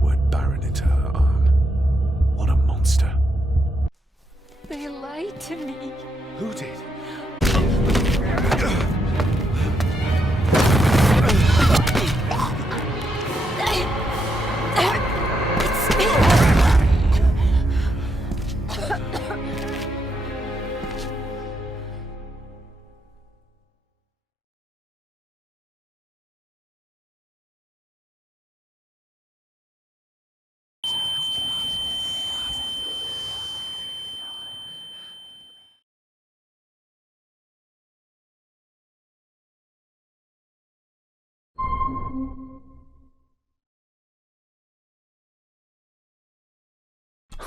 word Baron into her arm. What a monster. They lied to me. Who did? It's me.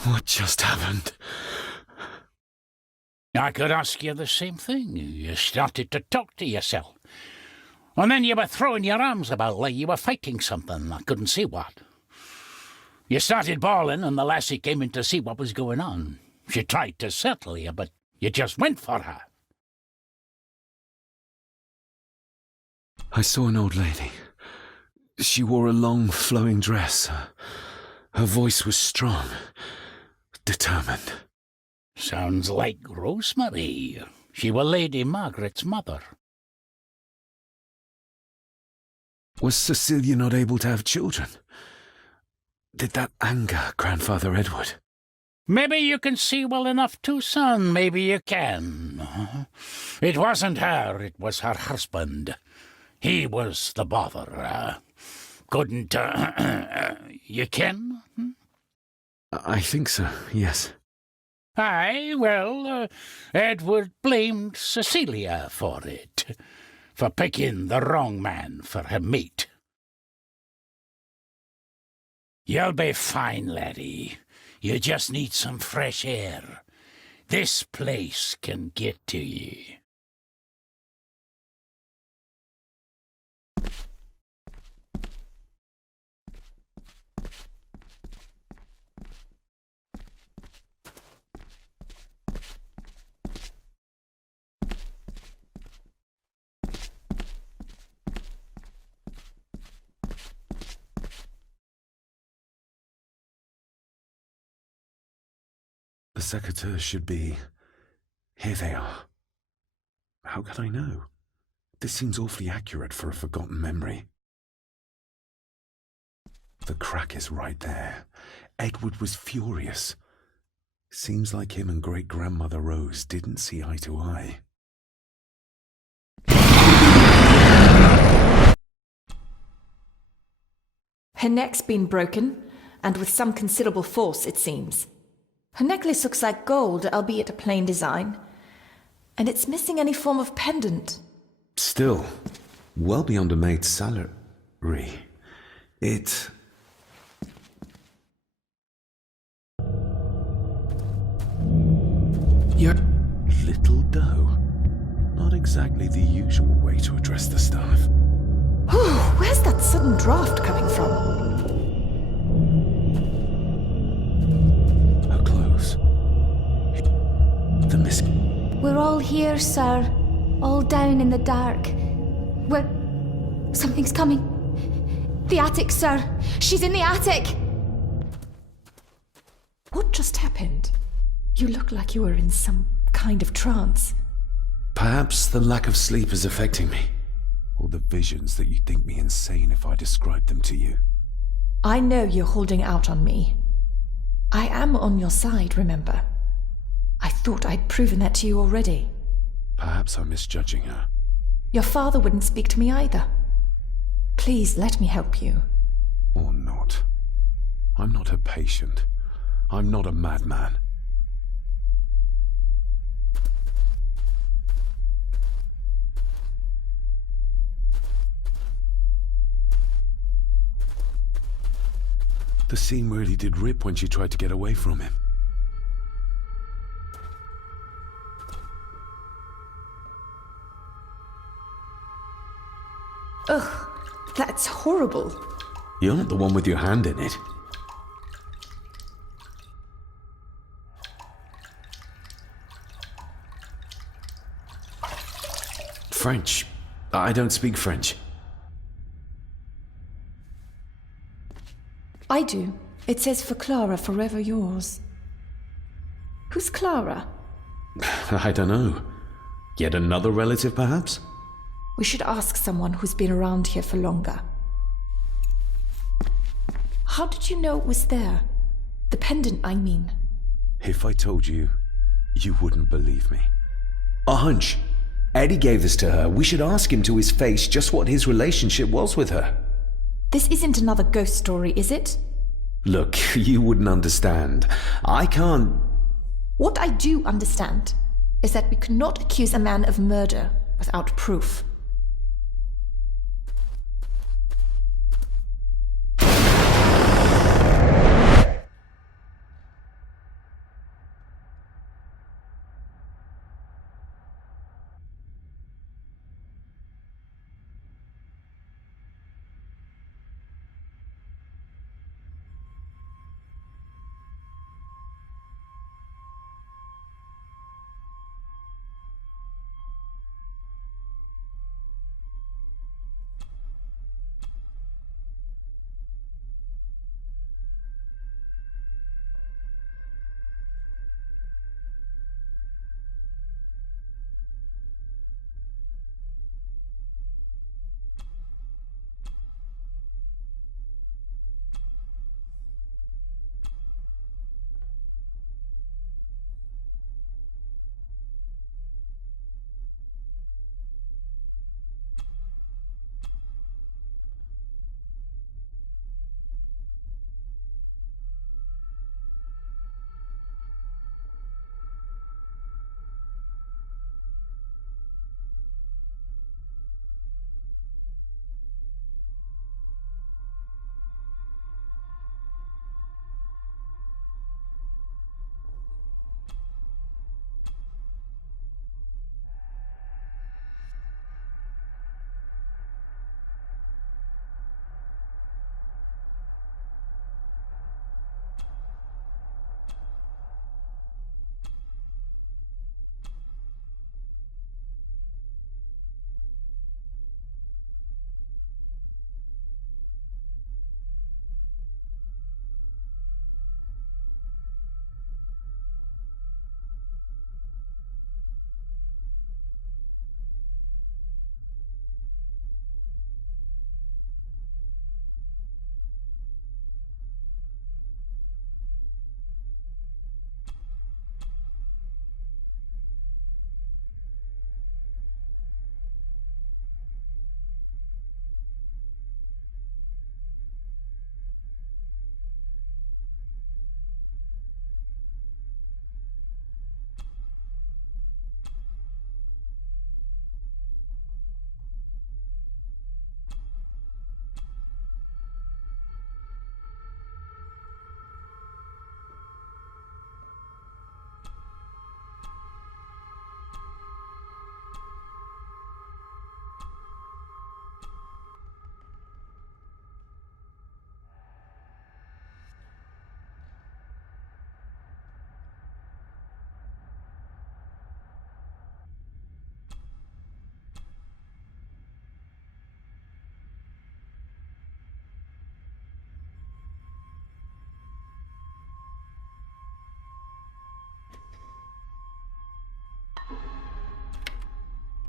What just happened? I could ask you the same thing. You started to talk to yourself. And then you were throwing your arms about like you were fighting something. I couldn't see what. You started bawling and the lassie came in to see what was going on. She tried to settle you, but you just went for her. I saw an old lady. She wore a long, flowing dress. Her voice was strong, determined. Sounds like Rosemary. She was Lady Margaret's mother. Was Cecilia not able to have children? Did that anger Grandfather Edward? Maybe you can see well enough too, son. Maybe you can. It wasn't her, it was her husband. He was the bother. Couldn't, you ken? I think so, yes. Aye, well, Edward blamed Cecilia for it, for picking the wrong man for her mate. You'll be fine, laddie. You just need some fresh air. This place can get to ye. The secateurs should be... Here they are. How could I know? This seems awfully accurate for a forgotten memory. The crack is right there. Edward was furious. Seems like him and great-grandmother Rose didn't see eye to eye. Her neck's been broken, and with some considerable force, it seems. Her necklace looks like gold, albeit a plain design, and it's missing any form of pendant. Still, well beyond a maid's salary. It... Your little doe. Not exactly the usual way to address the staff. Where's that sudden draft coming from? Her clothes. The mist. We're all here, sir. All down in the dark. Something's coming. The attic, sir. She's in the attic. What just happened? You look like you were in some kind of trance. Perhaps the lack of sleep is affecting me. Or the visions that you'd think me insane if I described them to you. I know you're holding out on me. I am on your side, remember? I thought I'd proven that to you already. Perhaps I'm misjudging her. Your father wouldn't speak to me either. Please let me help you. Or not. I'm not her patient. I'm not a madman. The seam really did rip when she tried to get away from him. Ugh, that's horrible. You're not the one with your hand in it. French. I don't speak French. I do. It says for Clara, forever yours. Who's Clara? I don't know. Yet another relative, perhaps? We should ask someone who's been around here for longer. How did you know it was there? The pendant, I mean. If I told you, you wouldn't believe me. A hunch. Eddie gave this to her. We should ask him to his face just what his relationship was with her. This isn't another ghost story, is it? Look, you wouldn't understand. I can't... What I do understand is that we cannot accuse a man of murder without proof.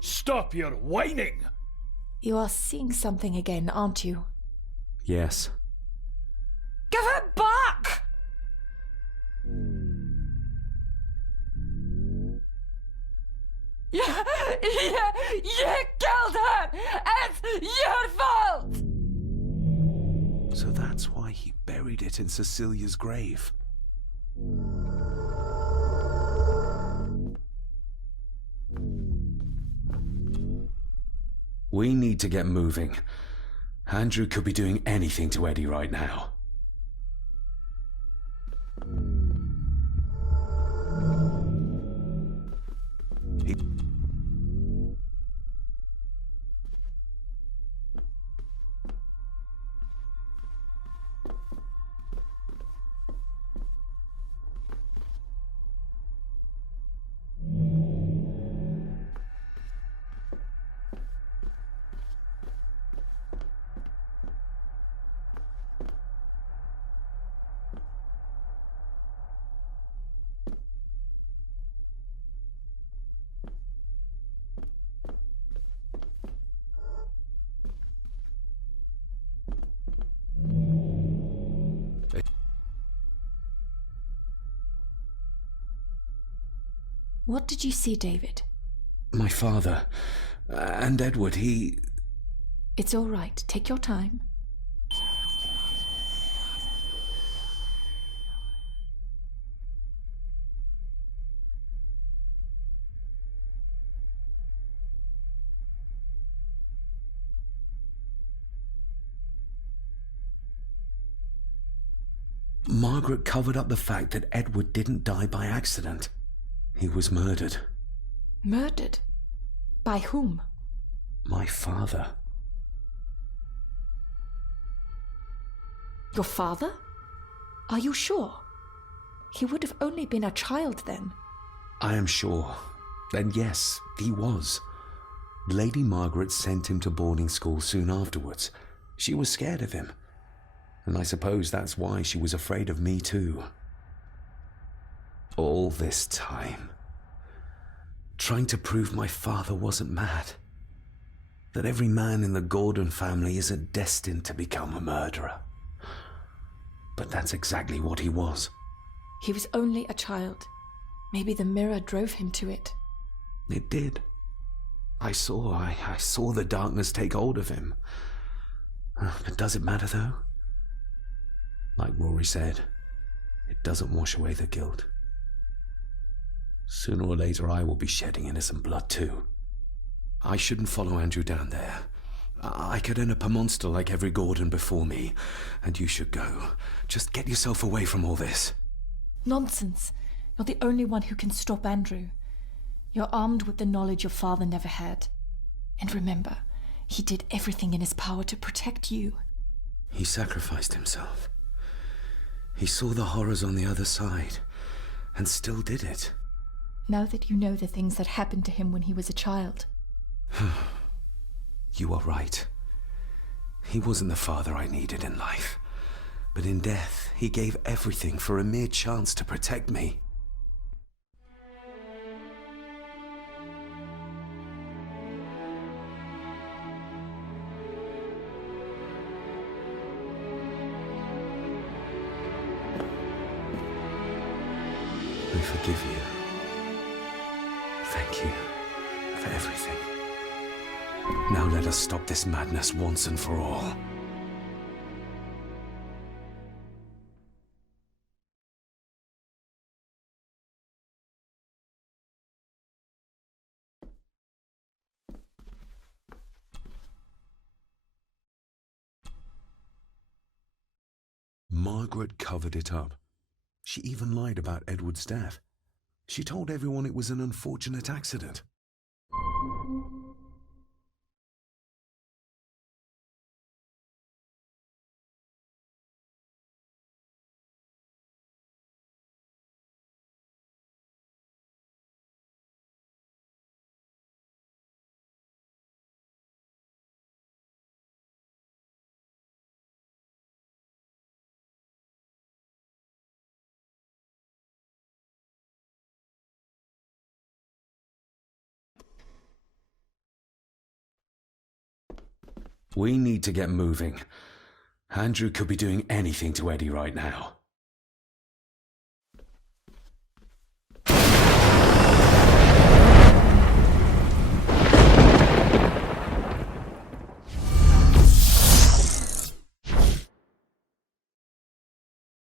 Stop your whining! You are seeing something again, aren't you? Yes. Give it back! You killed her! It's your fault! So that's why he buried it in Cecilia's grave. We need to get moving. Andrew could be doing anything to Eddie right now. What did you see, David? My father. And Edward, he... It's all right. Take your time. Margaret covered up the fact that Edward didn't die by accident. He was murdered. Murdered? By whom? My father. Your father? Are you sure? He would have only been a child then. I am sure. Then yes, he was. Lady Margaret sent him to boarding school soon afterwards. She was scared of him. And I suppose that's why she was afraid of me too. All this time, trying to prove my father wasn't mad. That every man in the Gordon family isn't destined to become a murderer. But that's exactly what he was. He was only a child. Maybe the mirror drove him to it. It did. I saw the darkness take hold of him. But does it matter though? Like Rory said, it doesn't wash away the guilt. Sooner or later I will be shedding innocent blood too. I shouldn't follow Andrew down there. I could end up a monster like every Gordon before me, and you should go. Just get yourself away from all this. Nonsense. You're the only one who can stop Andrew. You're armed with the knowledge your father never had. And remember, he did everything in his power to protect you. He sacrificed himself. He saw the horrors on the other side, and still did it. Now that you know the things that happened to him when he was a child. You are right. He wasn't the father I needed in life. But in death, he gave everything for a mere chance to protect me. I forgive you. Thank you for everything. Now let us stop this madness once and for all. Margaret covered it up. She even lied about Edward's death. She told everyone it was an unfortunate accident. We need to get moving. Andrew could be doing anything to Eddie right now.